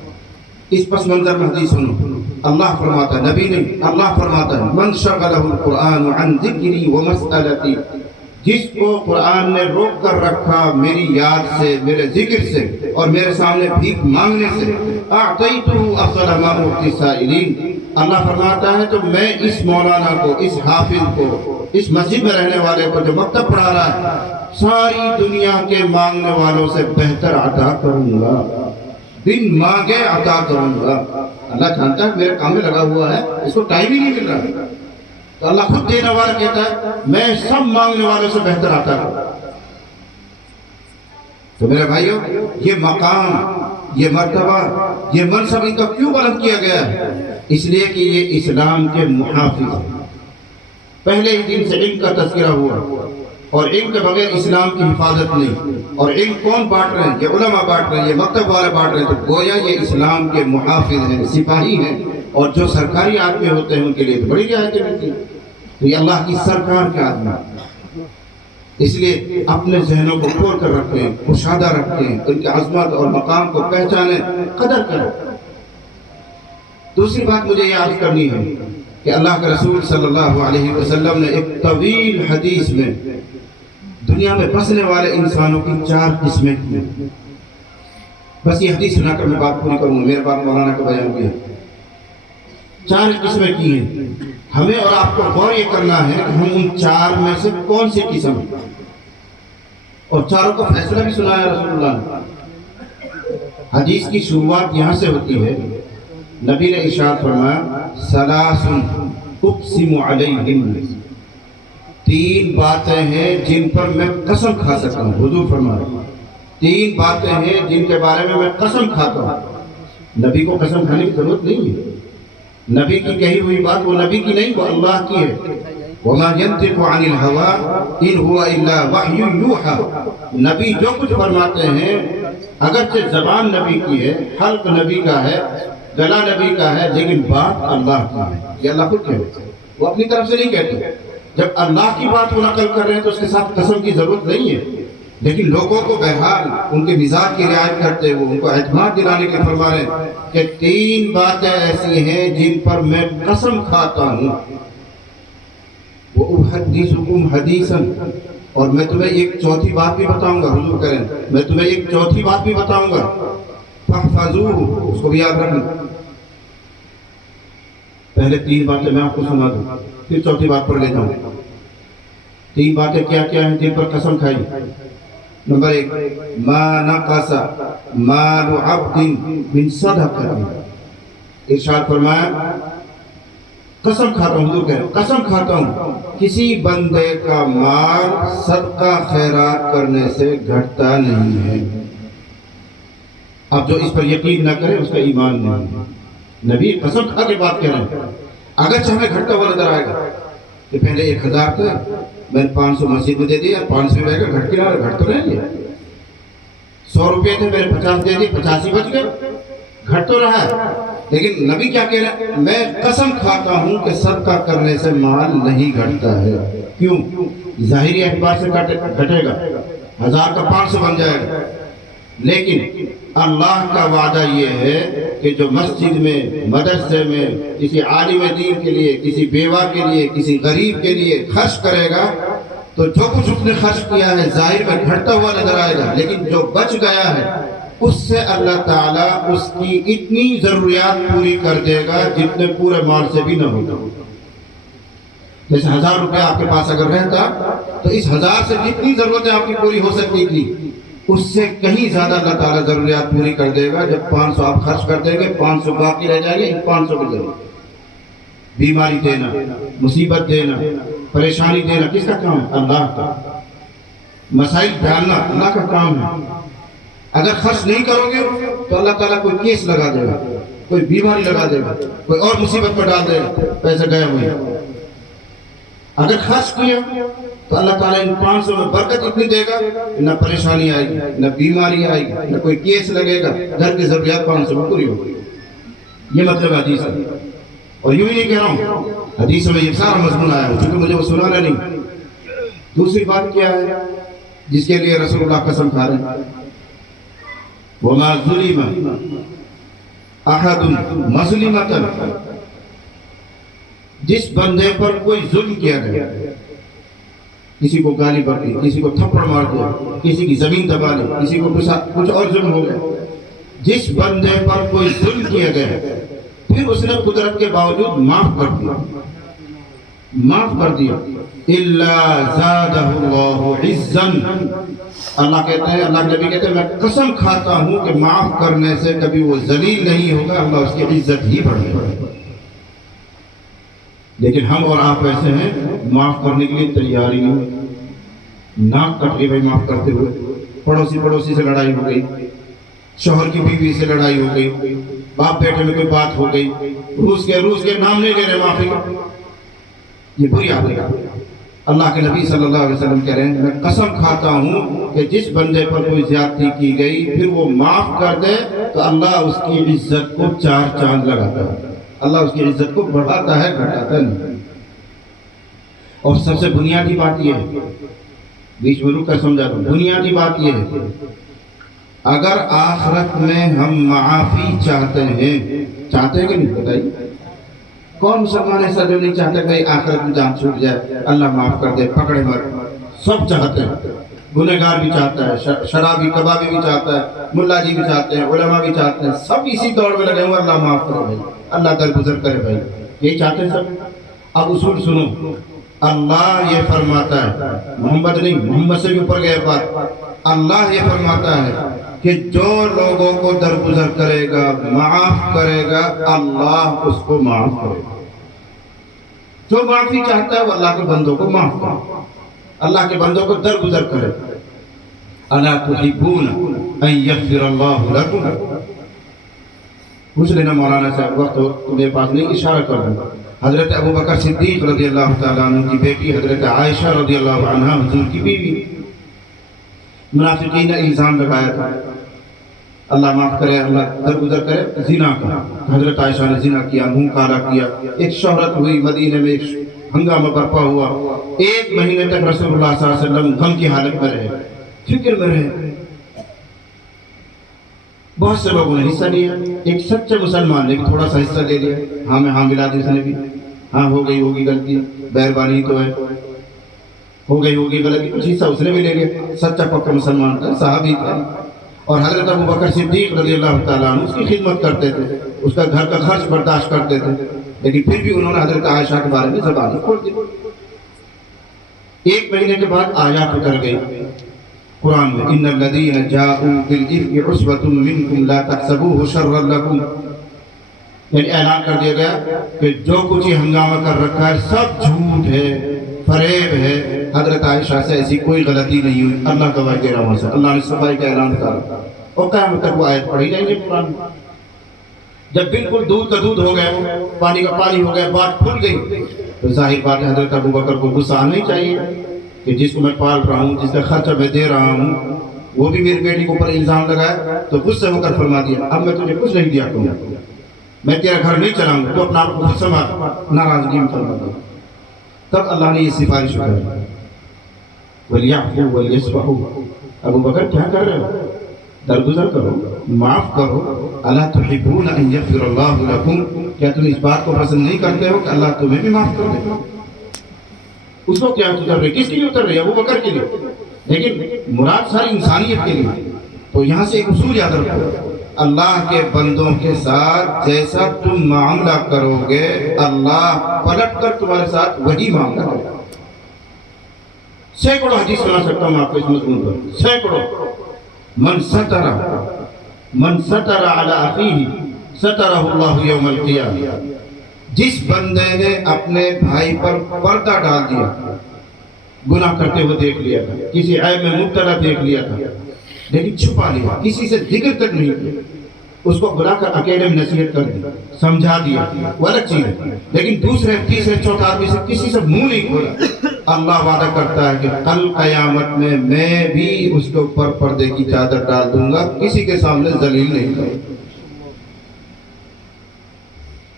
اس پس منظر میں حدیث سنو، اللہ فرماتا ہے، نبی نہیں، اللہ فرماتا ہے من شغلہ القرآن عن ذکری ومسألتی، جس کو قرآن نے روک کر رکھا میری یاد سے، میرے ذکر سے اور میرے سامنے بھیک مانگنے سے، اعطیتہ افضل ما اعطی السائلین، اللہ فرماتا ہے تو میں اس مولانا کو، اس حافظ کو، اس مسجد میں رہنے والے کو جو مکتب پڑھا رہا ہے، ساری دنیا کے مانگنے والوں سے بہتر عطا کروں گا، بن مانگے عطا کروں گا۔ اللہ جانتا ہے میرے کام میں لگا ہوا ہے، اس کو ٹائم ہی نہیں مل رہا، تو اللہ خود دینے والا کہتا ہے میں سب مانگنے والوں سے بہتر عطا کروں گا۔ تو میرے بھائیوں، یہ مقام، یہ مرتبہ، یہ منصب ان کا کیوں بلند کیا گیا ہے؟ اس لیے کہ یہ اسلام کے محافظ ہیں۔ پہلے ہی دن سے علم کا تذکرہ ہوا، اور علم کے بغیر اسلام کی حفاظت نہیں، اور علم کون بانٹ رہے ہیں؟ یہ علماء بانٹ رہے ہیں، یہ مکتب والے بانٹ رہے ہیں، تو گویا یہ اسلام کے محافظ ہیں، سپاہی ہیں، اور جو سرکاری آدمی ہوتے ہیں ان کے لیے تو بڑی رعایتیں ملتی ہیں۔ تو یہ اللہ کی سرکار کے آدمی، اس لیے اپنے ذہنوں کو کھول کر رکھیں، کشادہ رکھیں، ان کی عظمت اور مقام کو پہچانیں، قدر کریں۔ دوسری بات مجھے یہ عرض کرنی ہے کہ اللہ کے رسول صلی اللہ علیہ وسلم نے ایک طویل حدیث میں دنیا میں بسنے والے انسانوں کی 4 قسمیں کی۔ بس یہ حدیث سنا کر میں بات پوری کروں گا، میرے بات مولانا کا بیان کیا۔ 4 قسمیں کی ہیں، ہمیں اور آپ کو غور یہ کرنا ہے کہ ہم ان 4 میں سے کون سی قسم ہیں، اور 4 کو فیصلہ بھی سنایا رسول اللہ نے۔ حدیث کی شروعات یہاں سے ہوتی ہے، نبی نے ارشاد فرمایا ثلاث اقسم علیہن، تین باتیں ہیں جن پر میں قسم کھا سکتا ہوں. حضور فرما رہے ہیں تین باتیں ہیں جن کے بارے میں قسم کھاتا ہوں. نبی کو قسم کھانے کی ضرورت نہیں ہے. نبی کی کہی ہوئی بات وہ نبی کی نہیں، وہ اللہ کی ہے. وَمَا يَنْطِقُ عَنِ الْهَوَىٰ إِنْ هُوَ إِلَّا وَحْيٌ يُوحَىٰ. نبی جو کچھ فرماتے ہیں اگرچہ زبان نبی کی ہے، حلق نبی کا ہے، گلا نبی کا ہے، لیکن بات اللہ کی ہے. یہ اللہ خود کہتے ہیں، وہ اپنی طرف سے نہیں کہتے. جب اللہ کی بات وہ نقل کر رہے ہیں تو اس کے ساتھ قسم کی ضرورت نہیں ہے. لیکن لوگوں کو بہرحال ان کے مزاج کی رعایت کرتے ہوئے ان کو اعتماد دلانے کے فرما رہے ہیں کہ تین باتیں ایسی ہیں جن پر میں قسم کھاتا ہوں. وَأُحَدِّثُكُمْ حَدِيثًا، اور میں تمہیں ایک چوتھی بات بھی بتاؤں گا. حضور کریں میں تمہیں ایک چوتھی بات بھی بتاؤں گا. فَاحْفَظُوهُ، اس کو بھی یاد رکھنا. پہلے تین باتیں میں آپ کو سنا دوں، پھر چوتھی بات پر لے جاؤں. تین باتیں کیا کیا ہیں جن پر قسم کھائی؟ نمبر ایک، ما نقص مال عبد من صدقہ. ارشاد فرمایا قسم کھاتا ہوں، حضور کہہ رہے ہیں قسم کھاتا ہوں کسی بندے کا مال صدقہ خیرات کرنے سے گھٹتا نہیں ہے. اب جو اس پر یقین نہ کرے اس کا ایمان نہیں ہے. نبی قسم کھا کے بات کہہ رہے ہیں. اگرچہ ہمیں گھٹتا ہوا نظر آئے گا کہ پہلے 1000 تھے، میں نے 500 مسجد میں دے دیا، 500 رہ گئے، گھٹ کے رہا، گھٹ تو رہ گیا. 100 روپے تھے، میں نے 50 دے دیے، 50 ہی بچ گئے، گھٹ تو رہا ہے. لیکن نبی کیا کہہ رہے ہیں؟ میں قسم کھاتا ہوں کہ صدقہ کرنے سے مال نہیں گھٹتا ہے. کیوں؟ ظاہری اعتبار سے گھٹے گا، 1000 کا 500 بن جائے گا. لیکن اللہ کا وعدہ یہ ہے کہ جو مسجد میں، مدرسے میں، کسی عالم دین کے لیے، کسی بیوہ کے لیے، کسی غریب کے لیے خرچ کرے گا تو جو کچھ اس نے خرچ کیا ہے ظاہر میں گھٹتا ہوا نظر آئے گا، لیکن جو بچ گیا ہے اس سے اللہ تعالیٰ اس کی اتنی ضروریات پوری کر دے گا جتنے پورے مال سے بھی نہ ہوتا. جیسے 1000 روپے آپ کے پاس اگر رہتا تو اس 1000 سے جتنی ضرورتیں آپ کی پوری ہو سکتی تھی اس سے کہیں زیادہ اللہ تعالیٰ ضروریات پوری کر دے گا. جب 500 آپ خرچ کر دیں گے، 500 باقی رہ جائیں گے. 500 کے ذریعے بیماری دینا، مصیبت دینا، پریشانی دینا کس کا کام ہے؟ اللہ کا. مسائل ڈالنا اللہ کا کام ہے. اگر خرچ نہیں کرو گے تو اللہ تعالیٰ کوئی کیس لگا دے گا، کوئی بیماری لگا دے گا، کوئی اور مصیبت پر ڈال دے گا، پیسے گئے ہوئے. اگر خرچ کیا تو اللہ تعالیٰ ان 500 میں برکت اتنی دے گا نہ پریشانی آئے گی، نہ بیماری آئے گی، نہ کوئی کیس لگے گا، گھر کی ضروریات 500 میں پوری ہوگی. یہ مطلب حدیث ہے. اور یوں ہی نہیں کہہ رہا ہوں، حدیث میں یہ سارا مضمون آیا ہے چونکہ مجھے وہ سنانا نہیں. دوسری بات کیا ہے جس کے لیے رسول اللہ قسم کھا رہے ہیں؟ وَمَا ظُلِمَ أَحَدٌ مَظْلِمَةً. جس بندے پر کوئی ظلم کیا گیا، کسی کو گالی بک دی، کسی کو تھپڑ مار دیا، کسی کی زمین دبا لی، کسی کو کچھ اور ظلم ہو گیا، جس بندے پر کوئی ظلم کیا گیا پھر اس نے قدرت کے باوجود معاف کر دیا، إِلَّا زَادَهُ اللَّهُ عِزًّا. اللہ کہتے ہیں، اللہ کے نبی کہتے ہیں میں قسم کھاتا ہوں کہ معاف کرنے سے کبھی وہ ذلیل نہیں ہوگا، اللہ اس کی عزت ہی بڑھے گا. لیکن ہم اور آپ ایسے ہیں معاف کرنے کے لیے تیار ہی نہیں. ناک کٹ کے بھائی معاف کرتے ہوئے، پڑوسی سے لڑائی ہو گئی، شوہر کی بیوی سے لڑائی ہو گئی، باپ بیٹے میں کوئی بات ہو گئی، روس کے نام نہیں لے رہے معافی کا، یہ بری عادت ہے. اللہ کے نبی صلی اللہ علیہ وسلم کہہ رہے ہیں میں قسم کھاتا ہوں کہ جس بندے پر کوئی زیادتی کی گئی پھر وہ معاف کر دے تو اللہ اس کی عزت کو 4 چاند لگاتا ہے. اللہ اس کی عزت کو بڑھاتا ہے، گھٹاتا نہیں. اور سب سے بنیادی بات یہ ہے، بیچ میں رک کر سمجھاتا ہوں، بنیادی بات یہ ہے اگر آخرت میں ہم معافی چاہتے ہیں کہ نہیں بتائیے؟ کون مسلمان ایسا جو نہیں چاہتا کہ آخرت میں جان چھوٹ جائے، اللہ معاف کر دے، پکڑے مر. سب چاہتے ہیں. گنہگار بھی چاہتا ہے، شرابی کبابی بھی چاہتا ہے، ملا جی بھی چاہتے ہیں، علماء بھی چاہتے ہیں. سب اسی دوڑ میں لگے ہوئے اللہ معاف کرے بھائی، اللہ درگزر کرے بھائی، یہی چاہتے ہیں سب. اب اصول سنو، اللہ یہ فرماتا ہے، محمد نہیں، محمد سے بھی اوپر گئے بات. اللہ یہ فرماتا ہے کہ جو لوگوں کو درگزر کرے گا، معاف کرے گا، اللہ اس کو معاف کرے گا. جو معافی چاہتا ہے وہ اللہ کے بندوں کو معاف کرے، اللہ کے بندوں کو درگزر کرے۔ الا تحبون ان یغفر اللہ لکم، پوچھ لینا مولانا صاحب، وقت میرے پاس نہیں، اشارہ کر دوں۔ حضرت ابو بکر صدیق رضی اللہ تعالیٰ عنہ کی بیٹی حضرت عائشہ رضی اللہ عنہ حضور کی بیوی، منافقین نے الزام لگایا تھا، اللہ معاف کرے، اللہ درگزر کرے، زنا کا۔ حضرت عائشہ نے زنا کیا، منہ کالا کیا، ایک شہرت ہوئی، مدینے میں ایک ہنگامہ برپا ہوا۔ 1 مہینے تک رسول اللہ صلی اللہ علیہ وسلم غم کی حالت میں رہے، فکر میں رہے۔ بہت سے لوگوں نے حصہ لیا، ایک سچے مسلمان نے بھی تھوڑا سا حصہ لے لیا، ہاں میں ہاں ملا دی، اس نے بھی ہاں ہو گئی ہوگی غلطی، مہربانی تو ہے، ہو گئی ہوگی غلطی، کچھ حصہ اس نے بھی لے لیا، سچا پکا مسلمان تھا، صحابی تھا۔ اور حضرت ابو بکر صدیق رضی اللہ تعالیٰ عنہ اس کی خدمت کرتے تھے، اس کا گھر کا خرچ برداشت کرتے تھے، لیکن پھر بھی انہوں نے حضرت عائشہ کے بارے میں زبان کھول دی۔ 1 مہینے کے بعد آیات اتر گئی قرآن میں، ان الذین جاءوا بالافک عصبۃ منکم لا تحسبوه شرا لکم، یعنی اعلان کر دیا گیا کہ جو کچھ یہ ہنگامہ کر رکھا ہے سب جھوٹ ہے، فریب ہے، حضرت عائشہ سے ایسی کوئی غلطی نہیں ہوئی، اللہ کا واقعہ رہا سے اللہ نے صفائی کا اعلان کیا، اور قیامت تک وہ آیت پڑھی جائیں گے قرآن میں۔ جب بالکل دودھ کا دودھ ہو گیا، پانی کا پانی ہو گیا، بات کھل گئی، تو ظاہر بات ہے حضرت ابو بکر کو غصہ آنا ہی چاہیے کہ جس کو میں پال رہا ہوں، جس کا خرچہ میں دے رہا ہوں، وہ بھی میری بیٹی کے اوپر الزام لگایا، تو غصے ہو کر فرما دیا اب میں تجھے کچھ نہیں دیا کروں، میں تیرا گھر نہیں چلاؤں گا، تو اپنا آپ کو خود سنبھال، ناراضگی میں فرما دیا۔ تب اللہ نے یہ سفارش کری، وَلْيَعْفُوا وَلْيَصْفَحُوا، ابو بکر کیا کر رہے ہو، درگزر کرو، معاف کرو۔ الا تحبون ان یغفر اللہ لکم، کیا تم اس بات کو پسند نہیں کرتے ہو کہ اللہ تمہیں بھی معاف کر دے؟ اس کو کیا اتر رہے، کس کے لیے اتر رہے؟ ابو بکر کے لیے، لیکن مراد ساری انسانیت کے لیے۔ تو یہاں سے ایک اصول یاد رکھو، اللہ کے بندوں کے ساتھ جیسا تم معاملہ کرو گے، اللہ پلٹ کر تمہارے ساتھ وہی معاملہ کرے گا۔ سینکڑوں حدیث سنا سکتا ہوں آپ کو اس مضمون پر، سینکڑوں۔ من ستر علی اخیہ سترہ اللہ یوم القیامہ، جس بندے نے اپنے بھائی پر پردہ ڈال دیا، گناہ کرتے ہوئے دیکھ لیا تھا، کسی عیب میں مبتلا دیکھ لیا تھا، لیکن چھپا لیا، کسی سے ذکر تک نہیں کیا، اس کو بلا کر اکیلے میں نصیحت کر دی، سمجھا دیا، وہ الگ چیز ہے، لیکن دوسرے تیسرے چوتھے آدمی سے کسی سے منہ نہیں کھولا، اللہ وعدہ کرتا ہے کہ کل قیامت میں بھی اس کے اوپر پردے کی چادر ڈال دوں گا، کسی کے سامنے ذلیل نہیں کروں گا۔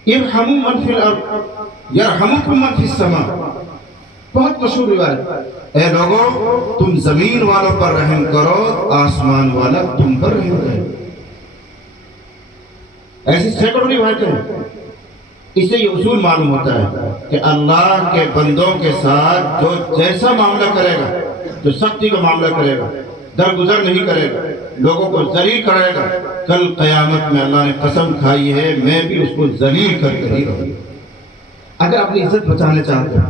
ارحموا من فی الارض یرحمکم من فی السماء، بہت مشہور روایت، اے لوگوں تم زمین والوں پر رحم کرو، آسمان والا تم پر رحم کرے۔ ایسی سینکڑوں روایتیں ہیں۔ اس سے یہ اصول معلوم ہوتا ہے کہ اللہ کے بندوں کے ساتھ جو جیسا معاملہ کرے گا، جو سختی کا معاملہ کرے گا، درگزر نہیں کرے گا، لوگوں کو ذلیل کرے گا، کل قیامت میں اللہ نے قسم کھائی ہے میں بھی اس کو ذلیل کر کے ہی رہوں گا۔ اگر اپنی عزت بچانا چاہتے ہو،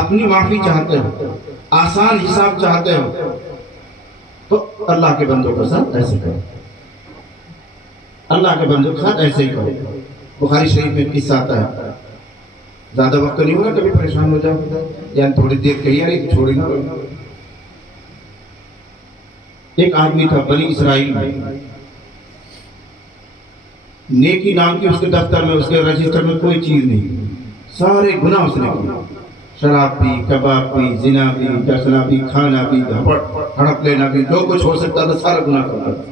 اپنی معافی چاہتے ہو، آسان حساب چاہتے ہو، تو اللہ کے بندوں کے ساتھ ایسے کرو، اللہ کے بندوں کے ساتھ ایسے ہی کرو۔ بخاری شریف میں قصہ آتا ہے، زیادہ وقت نہیں ہوگا، کبھی پریشان ہو جاؤ، یعنی تھوڑی دیر کہی یعنی چھوڑی نہ۔ ایک آدمی تھا بنی اسرائیل میں، نیکی نام کی اس کے دفتر میں، اس کے رجسٹر میں کوئی چیز نہیں، سارے گناہ اس نے کیا، شراب پی، کباب پی، زنا پی، ڈسنا پی، کھانا پی، ہڑپ لینا پی، جو کچھ ہو سکتا تھا سارا گناہ کرتا تھا۔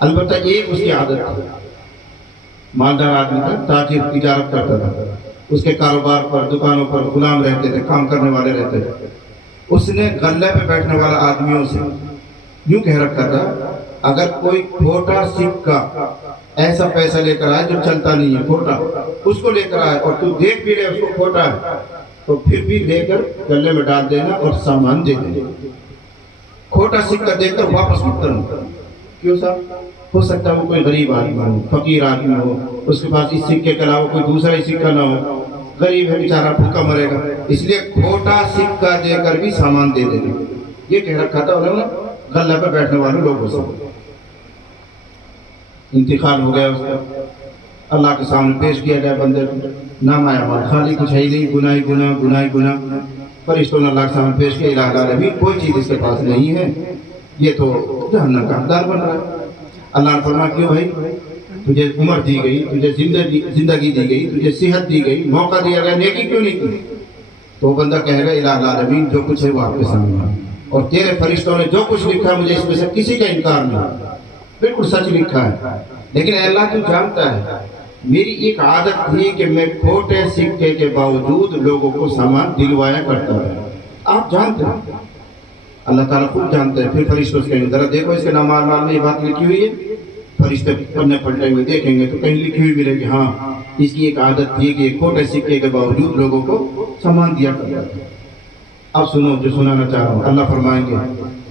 البتہ ایک اس کی عادت تھی، مالدار آدمی تھا، تاجر تجارت کرتا تھا، اس کے کاروبار پر دکانوں پر غلام رہتے تھے، کام کرنے والے رہتے تھے۔ اس نے غلے پہ بیٹھنے والا آدمیوں سے یوں کہہ رکھا تھا، اگر کوئی کھوٹا سکہ ایسا پیسہ لے کر آئے جو چلتا نہیں ہے، کھوٹا، اس کو لے کر آئے اور تو دیکھ بھی لے اس کو کھوٹا ہے، تو پھر بھی لے کر گلے میں ڈال دینا اور سامان دے دینا۔ کھوٹا سکہ دیکھ کر واپس مت کرنا۔ کیوں صاحب؟ ہو سکتا ہے وہ کوئی غریب آدمی ہو، فقیر آدمی ہو، اس کے پاس اس سکے کے علاوہ کوئی دوسرا ہی سکہ نہ ہو، غریب ہے بیچارہ، بھوکا مرے گا، اس لیے کھوٹا سکہ دے کر بھی سامان دے دینا۔ یہ کہہ رکھا تھا انہوں نے غلہ پہ بیٹھنے والے لوگوں سے۔ انتقال ہو گیا اس کا، اللہ کے سامنے پیش کیا جائے بندے کو، نامہ اعمال خالی کچھ ہے ہی نہیں، گناہ ہی گناہ، گناہ ہی گناہ، فرشتوں نے اللہ کے سامنے پیش کیا، الہ العالمین کوئی چیز اس کے پاس نہیں ہے، یہ تو جہنم کا حقدار بن رہا ہے۔ اللہ نے فرمایا کیوں بھائی، تجھے عمر دی گئی، تجھے زندگی دی گئی، تجھے صحت دی گئی، موقع دیا گیا، نیکی کیوں نہیں کی؟ تو وہ بندہ کہے گا الہ العالمین جو کچھ ہے وہ آپ کے سامنے ہے، اور تیرے فرشتوں نے جو کچھ لکھا مجھے اس میں سے کسی کا انکار نہیں، بالکل سچ لکھا ہے، لیکن اے اللہ تو جانتا ہے میری ایک عادت تھی کہ میں کھوٹے سکے کے باوجود لوگوں کو سامان دلوایا کرتا ہے، آپ جانتے ہیں، اللہ تعالیٰ خود جانتے ہیں۔ پھر فرشتوں سے کہیں گے ذرا دیکھو اس کے نام اعمال میں یہ بات لکھی ہوئی ہے، فرشتے پڑھنے پلٹیں گے دیکھیں گے تو کہیں لکھی ہوئی ملے گی ہاں اس کی ایک عادت تھی کہ کھوٹے سکے کے باوجود لوگوں کو سامان دیا کرتا تھا۔ اب سنو جو سنانا چاہ رہا ہوں، اللہ فرمائیں گے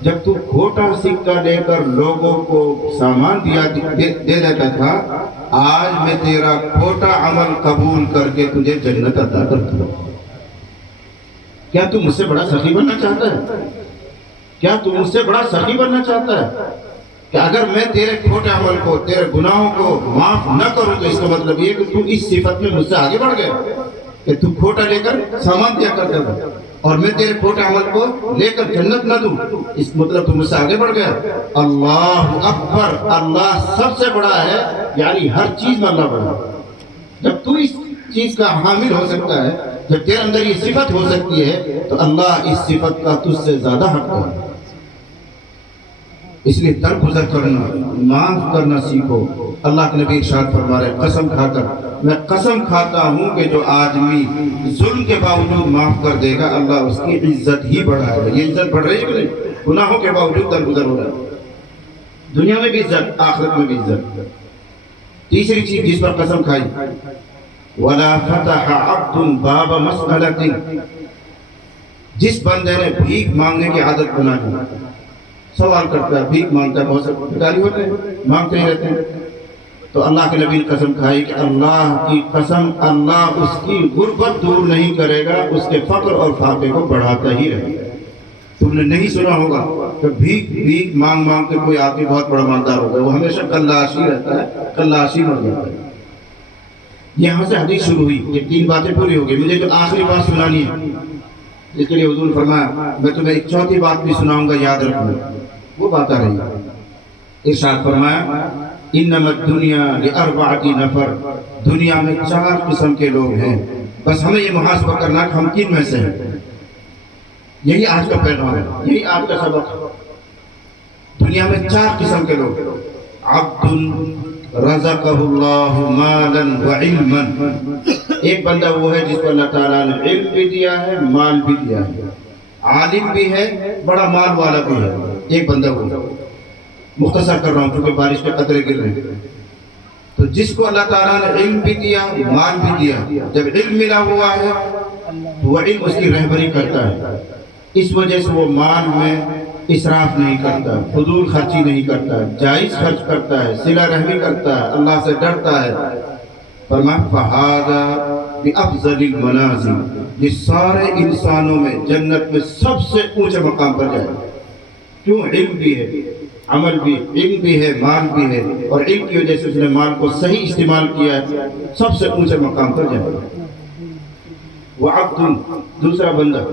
جب تو کھوٹا سکہ لے کر لوگوں کو سامان دے دیتا تھا، آج میں تیرا کھوٹا عمل قبول کر کے تجھے جنت عطا کرتا ہوں۔ کیا تم مجھ سے بڑا سخی بننا چاہتا ہے؟ کیا تم مجھ سے بڑا سخی بننا چاہتا ہے کہ اگر میں تیرے کھوٹے عمل کو، تیرے گناہوں کو معاف نہ کروں تو اس کا مطلب یہ کہ تو اس صفت میں مجھ سے آگے بڑھ گیا کہ تو کھوٹا لے کر سامان دیا کرتا تھا، اور میں تیرے کھوٹے عمل کو لے کر جنت نہ دوں، اس مطلب تو مجھ سے آگے بڑھ گیا۔ اللہ اکبر، اللہ سب سے بڑا ہے، یعنی ہر چیز میں اللہ بڑا ہے۔ جب تو اس چیز کا حامل ہو سکتا ہے، جب تیرے اندر یہ صفت ہو سکتی ہے تو اللہ اس صفت کا تجھ سے زیادہ حق ہے۔ اس لیے درگزر کرنا، معاف کرنا سیکھو۔ اللہ کے نبی ارشاد فرما رہے قسم کھا کر، میں قسم کھاتا ہوں کہ جو آدمی ظلم کے باوجود معاف کر دے گا اللہ اس کی عزت ہی بڑھائے گا۔ یہ عزت بڑھ رہی ہے کہ نہیں؟ گناہوں کے باوجود درگزر ہو رہا ہے، دنیا میں بھی عزت، آخرت میں بھی عزت۔ تیسری چیز جس پر قسم کھائی، وَلَا فَتَحَ عَبْدٌ بَابَ مَسْأَلَةٍ، جس بندے نے بھیک مانگنے کی عادت بنا لی، سوال کرتا ہے، بھیک مانگتا ہے، بہت سے بھکاری ہوتے ہیں مانگتے ہی رہتے ہیں، تو اللہ کے نبی نے قسم کھائی کہ اللہ کی قسم، اللہ اس کی غربت دور نہیں کرے گا، اس کے فقر اور فاقے کو بڑھاتا ہی رہے گا۔ تم نے نہیں سنا ہوگا کہ بھیک مانگ کے کوئی آدمی بہت بڑا مالدار ہوگا، وہ ہمیشہ کلاشی رہتا ہے، کلاشی مر جاتا ہے۔ یہاں سے حدیث شروع ہوئی، یہ 3 باتیں پوری ہو گئی، مجھے جو آخری بات سنانی ہے، اس کے لیے حضور نے فرمایا میں تمہیں ایک چوتھی بات بھی سناؤں گا، یاد رکھنا، وہ بات آ رہی ہے۔ ارشاد فرمایا انما الدنیا لاربعۃ نفر، دنیا میں 4 قسم کے لوگ ہیں، بس ہمیں یہ محاسبہ کرنا کہ ہم کن میں سے ہیں۔ یہی آج کا پیغام ہے، یہی آج کا سبق ہے۔ دنیا میں 4 قسم کے لوگ، عبد رزقہ اللہ مالا وعلما، ایک بندہ وہ ہے جس کو اللہ تعالیٰ نے علم بھی دیا ہے، مال بھی دیا ہے، عالم بھی ہے، بڑا مال والا بھی ہے۔ ایک بندہ وہ، مختصر کر رہا ہوں کیونکہ بارش کے قطرے گر رہے ہیں۔ تو جس کو اللہ تعالیٰ نے علم بھی دیا، مال بھی دیا، جب علم ملا ہوا ہے تو وہ علم اس کی رہبری کرتا ہے، اس وجہ سے وہ مال میں اسراف نہیں کرتا، فضول خرچی نہیں کرتا، جائز خرچ کرتا ہے، صلہ رحمی کرتا ہے، اللہ سے ڈرتا ہے۔ فرمایا فَهَذَا بِأَفْضَلِ الْمَنَازِلِ، یہ سارے انسانوں میں جنت میں سب سے اونچے مقام پر جائے گا۔ کیوں؟ علم بھی ہے، عمل بھی، علم بھی ہے، مال بھی ہے، اور علم کی وجہ سے اس نے مال کو صحیح استعمال کیا ہے، سب سے اونچے مقام پر جائے گا۔ وعبد، دوسرا بندہ،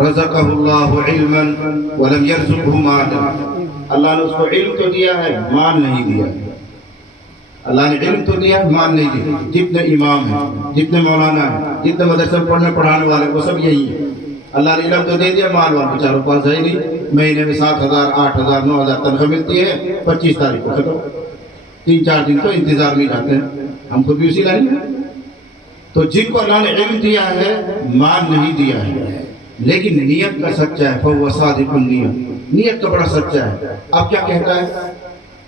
رزقہ اللہ علما ولم یرزقہ مالا، اللہ نے اس کو علم تو دیا ہے، مال نہیں دیا۔ اللہ نے علم تو دیا، مال نہیں دیا۔ جتنے امام ہیں، جتنے مولانا ہیں، جتنے مدرسے پڑھنے پڑھانے والے، وہ سب یہی ہیں۔ اللہ نے علم تو دے دیا، مال والے بیچاروں پاس ہے ہی نہیں، مہینے میں 7,000 8,000 9,000 تنخواہ ملتی ہے، 25 تاریخ کو ختم، 3-4 دن تو انتظار میں جاتے ہیں، ہم خود بھی اسی لائن میں۔ تو جن کو اللہ نے علم دیا ہے، مال نہیں دیا ہے، لیکن نیت کا سچا ہے، فَهُوَ صَادِقُ النِّيَّةِ، نیت کا بڑا سچا ہے۔ اب کیا کہتا ہے؟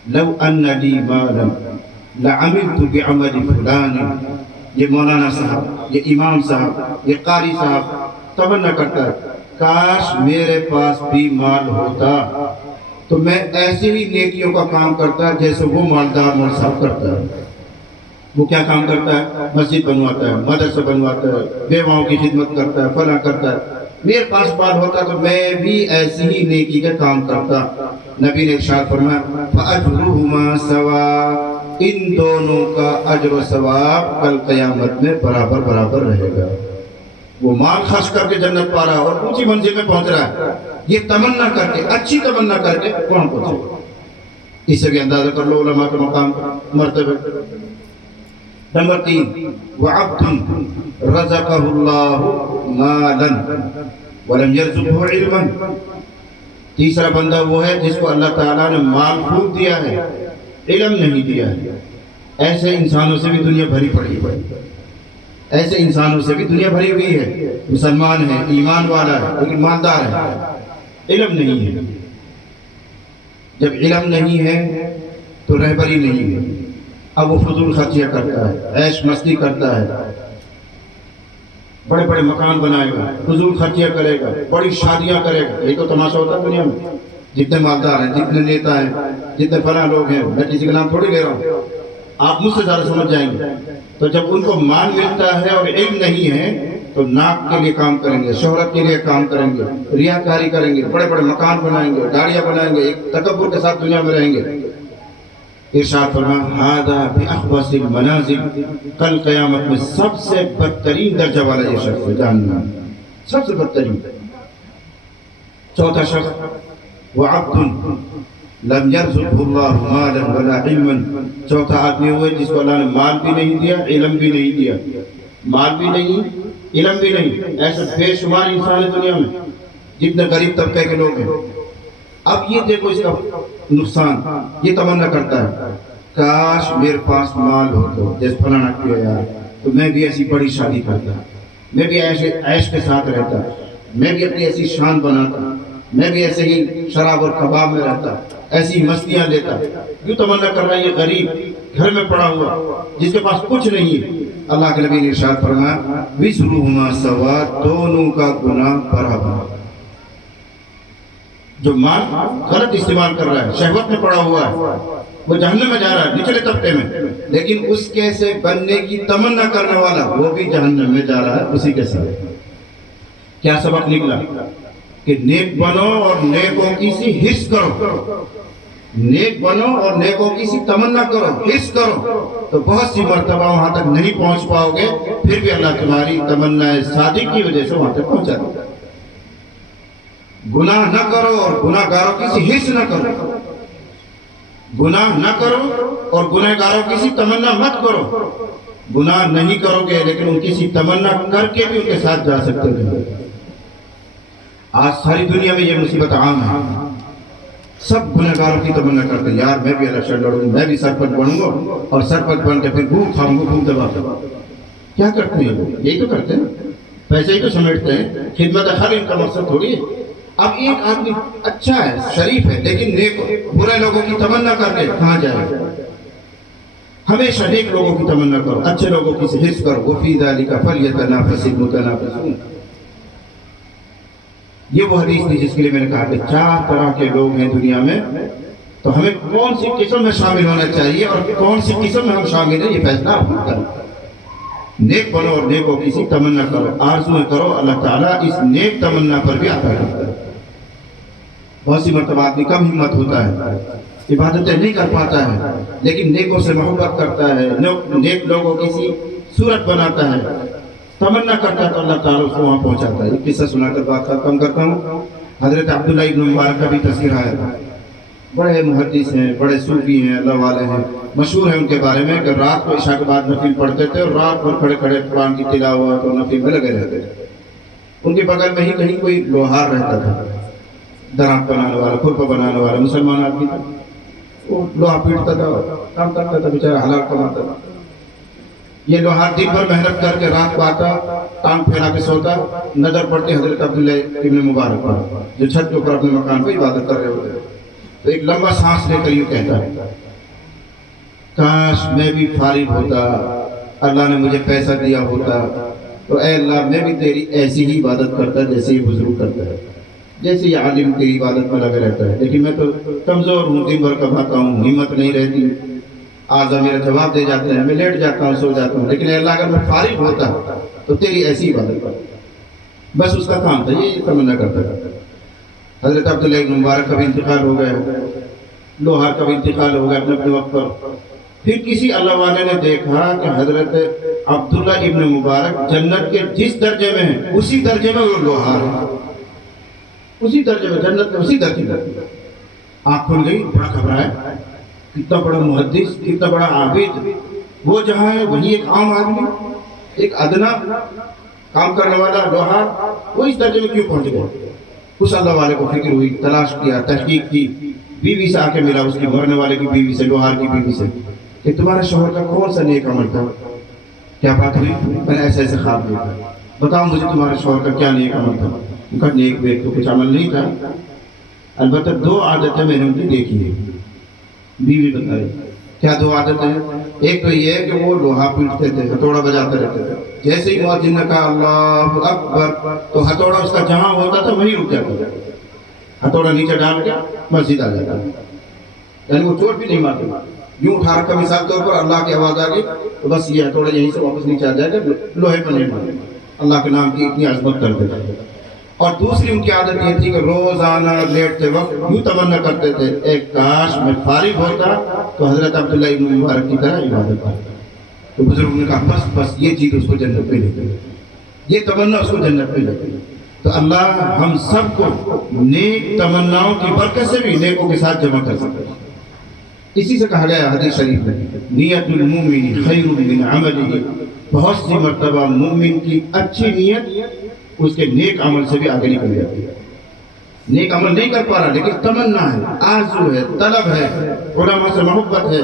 لَوْ أَنَّ لِي مَالًا لَعَمِلْتُ بِعَمَلِ فُلَانٍ، یہ مولانا صاحب، یہ امام صاحب، یہ قاری صاحب تمنا کرتا ہے کاش میرے پاس بھی مال ہوتا تو میں ایسے ہی نیکیوں کا کام کرتا جیسے وہ مالدار مول صاحب کرتا ہے۔ وہ کیا کام کرتا ہے؟ مسجد بنواتا ہے، مدرسہ بنواتا ہے، بیواؤں کی خدمت کرتا ہے، فلاں کرتا ہے۔ میرے پاس مال ہوتا تو میں بھی ایسی ہی نیکی کا کام کرتا۔ نبی نے ارشاد فرمایا فَأَجْرُهُمَا سَوَاءٌ، ان دونوں کا اجر و ثواب کل قیامت میں برابر برابر رہے گا۔ وہ مال خرچ کر کے جنت پا رہا ہے اور اونچی منزل میں پہنچ رہا ہے، یہ تمنا کر کے، اچھی تمنا کر کے کون پہنچے گا؟ اس سے بھی اندازہ کر لو علماء کے مقام مرتبہ۔ نمبر 3، وَعَبْدٌ رَزَقَهُ اللَّهُ مَالًا وَلَمْ يَرْزُقْهُ عِلْمًا۔ تیسرا بندہ وہ ہے جس کو اللہ تعالیٰ نے مال خوب دیا ہے، علم نہیں دیا ہے۔ ایسے انسانوں سے بھی دنیا بھری پڑی ہے، ایسے انسانوں سے بھی دنیا بھری ہوئی ہے، مسلمان ہے، ایمان والا ہے، لیکن مالدار ہے، علم نہیں ہے۔ جب علم نہیں ہے تو رہبری نہیں ہے، اب وہ فضول خرچیاں کرتا ہے، عیش مستی کرتا ہے، بڑے بڑے مکان بنائے گا، فضول خرچیاں کرے گا، بڑی شادیاں کرے گا۔ یہ تو تماشا ہوتا ہے دنیا میں، جتنے مالدار ہیں، جتنے نیتا ہیں، جتنے فلاں لوگ ہیں، میں کسی کا نام تھوڑی لے رہا ہوں، آپ مجھ سے زیادہ سمجھ جائیں گے۔ تو جب ان کو مال ملتا ہے اور علم نہیں ہے تو ناک کے لیے کام کریں گے، شہرت کے لیے کام کریں گے، ریاکاری کریں گے، بڑے بڑے مکان بنائیں گے، گاڑیاں بنائیں گے، ایک تکبر کے ساتھ دنیا میں رہیں گے۔ ارشاد فرمایا ھذا بأخبث المنازل، کل قیامت میں سب سے بدترین درجہ والا یہ شخص ہے، جہنم، سب سے بدترین۔ چوتھا شخص وعبد لم يرزقه الله مالا ولا علما، چوتھا آدمی ہوئے جس کو اللہ نے مال بھی نہیں دیا، علم بھی نہیں دیا، مال بھی نہیں، علم بھی نہیں۔ ایسے بے شمار انسان ہے دنیا میں، جتنے غریب طبقے کے لوگ ہیں۔ اب یہ دیکھو اس کا نقصان، یہ تمنا کرتا ہے کاش میرے پاس مال ہو تو جیسے فلانا کیا یار، تو میں بھی ایسی بڑی شادی کرتا، میں بھی ایسے عیش کے ساتھ رہتا، میں بھی اپنی ایسی شان بناتا، میں بھی ایسے ہی شراب اور کباب میں رہتا، ایسی مستیاں لیتا۔ کیوں تمنا کر رہا ہے یہ غریب گھر میں پڑا ہوا جس کے پاس کچھ نہیں ہے؟ اللہ کے نبی نے ارشاد فرمایا وزرهما سواء، دونوں کا گناہ برابر۔ جو مال غلط استعمال کر رہا ہے، شہوت میں پڑا ہوا ہے، وہ جہنم میں جا رہا ہے، نچلے طبقے میں، لیکن اس کے سے بننے کی تمنا کرنے والا وہ بھی جہنم میں جا رہا ہے اسی کے ساتھ۔ کیا سبق نکلا؟ کہ نیک بنو اور نیکوں کی سی حرص کرو، نیک بنو اور نیکوں کی سی تمنا کرو، حرص کرو، تو بہت سی مرتبہ وہاں تک نہیں پہنچ پاؤ گے، پھر بھی اللہ تمہاری تمنا صادق کی وجہ سے وہاں تک پہنچا دے گا۔ گناہ نہ کرو اور گناہ گاروں کی سی حرص نہ کرو، گناہ نہ کرو اور گناہ گاروں کی سی تمنا مت کرو۔ گناہ نہیں کرو گے لیکن ان کی سی تمنا کر کے بھی ان کے ساتھ جا سکتے ہو۔ آج ساری دنیا میں یہ مصیبت عام ہے، سب گناہ گاروں کی تمنا کرتے ہیں، یار میں بھی الیکشن لڑوں، میں بھی سرپنچ بنوں گا اور سرپنچ بن کے پھر بھوک کھاؤں گا، بھوک دبا دبا۔ کیا کرتے ہیں لوگ؟ یہی تو کرتے ہیں، پیسے ہی تو سمیٹتے ہیں، خدمت خیر ان کا مقصد تھوڑی ہے۔ اب ایک آدمی اچھا ہے، شریف ہے، لیکن نیک برے لوگوں کی تمنا کر کے کہاں جائے گا؟ ہمیشہ نیک لوگوں کی تمنا کرو، اچھے لوگوں کی حرص کرو۔ وَفِي ذَلِكَ فَلْيَتَنَافَسِ الْمُتَنَافِسُونَ۔ یہ وہ حدیث تھی جس کے لیے میں نے کہا کہ 4 طرح کے لوگ ہیں دنیا میں، تو ہمیں کون سی قسم میں شامل ہونا چاہیے اور کون سی قسم میں ہم شامل ہیں، یہ فیصلہ آپ کو کرنا ہے۔ نیک بنو اور نیکوں کی سی تمنا کرو، آرزویں کرو، اللہ تعالیٰ اس نیک تمنا پر بھی عطا کرتا ہے۔ بہت سی مرتبہ آدمی کم ہمت ہوتا ہے، عبادتیں نہیں کر پاتا ہے، لیکن نیکوں سے محبت کرتا ہے، نیک لوگوں کی سی صورت بناتا ہے، تمنا کرتا ہے، تو اللہ تعالیٰ اس کو وہاں پہنچاتا ہے۔ ایک قصہ سنا کر بات ختم کرتا ہوں۔ حضرت عبداللہ ابن مبارک کا بھی تذکرہ ہے، بڑے محدث ہیں، بڑے صوفی ہیں، اللہ والے ہیں، مشہور ہے ان کے بارے میں کہ رات کو عشاء کے بعد نفل پڑھتے تھے اور رات بھر کھڑے کھڑے قرآن کی تلاوت اور نفل میں لگے رہتے تھے۔ ان کے بغل میں ہی کہیں کوئی لوہار رہتا تھا، درانت بنانے والا، کھرپا بنانے والا مسلمان آدمی تھا۔ وہ لوہا پیٹتا تھا، کام کرتا تھا، بیچارہ حلال کماتا تھا۔ یہ لوہار دن بھر محنت کر کے رات کو آتا، ٹانگ پھیلا کے سوتا، نظر پڑتی حضرت عبداللہ ابن مبارک پر جو چھت کے اوپر اپنے مکان پہ عبادت کر رہے ہوتے، تو ایک لمبا سانس لے کر یوں کہتا ہے کاش میں بھی فارغ ہوتا، اللہ نے مجھے پیسہ دیا ہوتا تو اے اللہ میں بھی تیری ایسی ہی عبادت کرتا جیسے یہ بزرگ کرتا ہے، جیسے یہ عالم تیری عبادت میں لگا رہتا ہے، لیکن میں تو کمزور ہوں، دن بھر کماتا ہوں، ہمت نہیں رہتی، آج میرا جواب دے جاتے ہیں، میں لیٹ جاتا ہوں، سو جاتا ہوں، لیکن اے اللہ اگر میں فارغ ہوتا تو تیری ایسی عبادت کرتا۔ بس اس کا کام تھا، یہ تمنا کرتا تھا۔ حضرت عبداللہ ابن مبارک کا بھی انتقال ہو گیا، لوہار کا بھی انتقال ہو گیا اپنے اپنے وقت پر۔ پھر کسی اللہ والے نے دیکھا کہ حضرت عبداللہ ابن مبارک جنت کے جس درجے میں ہیں اسی درجے میں وہ لوہار ہے، اسی درجے میں، جنت کے اسی درجے میں۔ آنکھ کھل گئی، بڑا گھبرایا، کتنا بڑا محدث، کتنا بڑا عابد، وہ جہاں ہے وہی ایک عام آدمی، ایک ادنا کام کرنے والا لوہار، وہ اس درجے میں کیوں پہنچ گیا؟ اس اللہ والے کو فکر ہوئی، تلاش کیا، تحقیق کی، بیوی سے آ کے ملا، اس کی مرنے والے کی بیوی سے، لوہار کی بیوی سے، کہ تمہارے شوہر کا کون سا نیک عمل تھا؟ کیا بات ہوئی؟ میں نے ایسے ایسے خواب دیکھا، بتاؤ مجھے تمہارے شوہر کا کیا نیک عمل تھا؟ ان کا نیک بیک تو کچھ عمل نہیں تھا، البتہ دو عادتیں میں نے ان کی دیکھی ہے۔ بیوی بتائی کیا دو عادتیں ہیں؟ ایک تو یہ ہے کہ وہ لوہا پیٹتے تھے، ہتھوڑا بجاتے رہتے تھے، جیسے ہی مؤذن نے کہا اللہ اکبر تو ہتھوڑا اس کا جہاں ہوتا تھا وہیں رک جاتا تھا، ہتھوڑا نیچے ڈال کے مسجد آ جاتا، یعنی وہ چوٹ بھی نہیں مارتے، یوں اٹھا رکھا مثال طور پر، اللہ کی آواز آ گئی تو بس یہ ہتھوڑا یہیں سے واپس نیچے آ جائے گا، لوہے پر نہیں مارے، اللہ کے نام کی اتنی عظمت کرتے تھے۔ اور دوسری ان کی عادت یہ تھی کہ روزانہ لیٹتے وقت یوں تمنا کرتے تھے ایک کاش میں فارغ ہوتا تو حضرت عبداللہ ابن مبارک کی طرح عبادت کرتا۔ تو بزرگوں نے کہا بس یہ چیز اس کو جنت میں لے گئی، یہ تمنا اس کو جنت میں لے گئی۔ تو اللہ ہم سب کو نیک تمناؤں کی برکت سے بھی نیکوں کے ساتھ جمع کر سکتے ہیں۔ اسی سے کہا گیا حدیث شریف میں نیت المومن خیر من عملہ، بہت سی مرتبہ مومن کی اچھی نیت اس کے نیک عمل سے بھی آگے نکل جاتی ہے۔ نیک عمل نہیں کر پا رہا لیکن تمنا ہے، آرزو ہے، طلب ہے، علماء سے محبت ہے،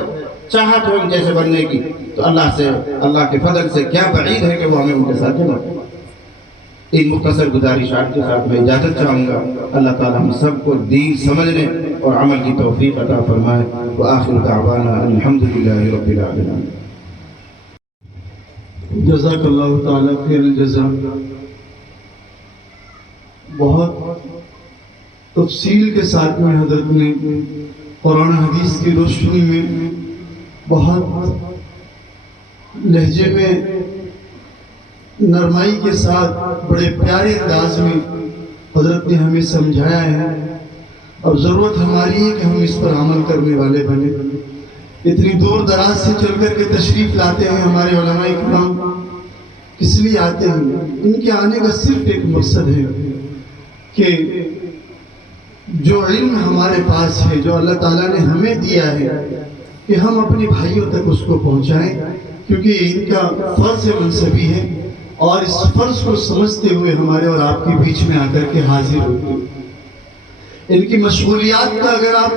چاہت ہو ان جیسے بننے کی، تو اللہ سے، اللہ کے فضل سے کیا بعید ہے کہ وہ ہمیں ان کے ساتھ جمع کرے۔ ان مختصر گزارشات کے ساتھ میں اجازت چاہوں گا، اللہ تعالی ہم سب کو دین سمجھنے اور عمل کی توفیق عطا فرمائے۔ وآخر دعوانا الحمدللہ رب العالمین۔ جزاک اللہ تعالیٰ خیر الجزا۔ بہت تفصیل کے ساتھ میں حضرت نے قرآن حدیث کی روشنی میں بہت لہجے میں نرمائی کے ساتھ بڑے پیارے انداز میں حضرت نے ہمیں سمجھایا ہے۔ اب ضرورت ہماری ہے کہ ہم اس پر عمل کرنے والے بنے۔ اتنی دور دراز سے چل کر کے تشریف لاتے ہیں ہمارے علماء اکرام، کس لیے آتے ہیں؟ ان کے آنے کا صرف ایک مقصد ہے کہ جو علم ہمارے پاس ہے، جو اللہ تعالیٰ نے ہمیں دیا ہے، کہ ہم اپنے بھائیوں تک اس کو پہنچائیں، کیونکہ ان کا فرض منصبی ہے، اور اس فرض کو سمجھتے ہوئے ہمارے اور آپ کے بیچ میں آ کر کے حاضر ہوتے ہیں۔ ان کی مشغولیات کا اگر آپ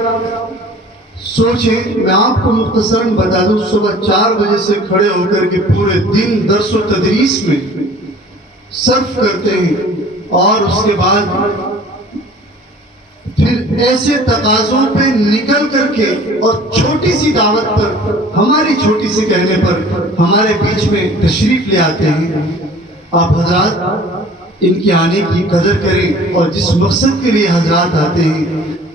سوچیں، میں آپ کو مختصراً بتا دوں، صبح 4 بجے سے کھڑے ہو کر کے پورے دن درس و تدریس میں صرف کرتے ہیں، اور اس کے بعد پھر ایسے تقاضوں پہ نکل کر کے اور چھوٹی سی دعوت پر، ہماری چھوٹی سے کہنے پر ہمارے بیچ میں تشریف لے آتے ہیں۔ آپ حضرات ان کے آنے کی قدر کریں، اور جس مقصد کے لیے حضرات آتے ہیں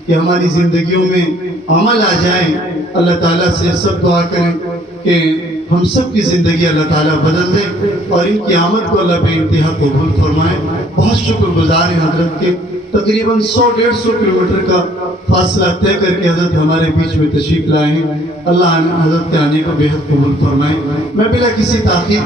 کہ ہماری زندگیوں میں عمل آ جائیں، اللہ تعالیٰ سے سب دعا کریں کہ ہم سب کی زندگی اللہ تعالیٰ بدل دے، اور ان کی آمد کو اللہ بے انتہا قبول فرمائے۔ بہت شکر گزار ہیں حضرت کے، تقریباً 100-150 کلومیٹر کا فاصلہ طے کر کے حضرت ہمارے بیچ میں تشریف لائے ہیں۔ اللہ حضرت کے آنے کو بے حد قبول فرمائے۔ میں بلا کسی تاخیر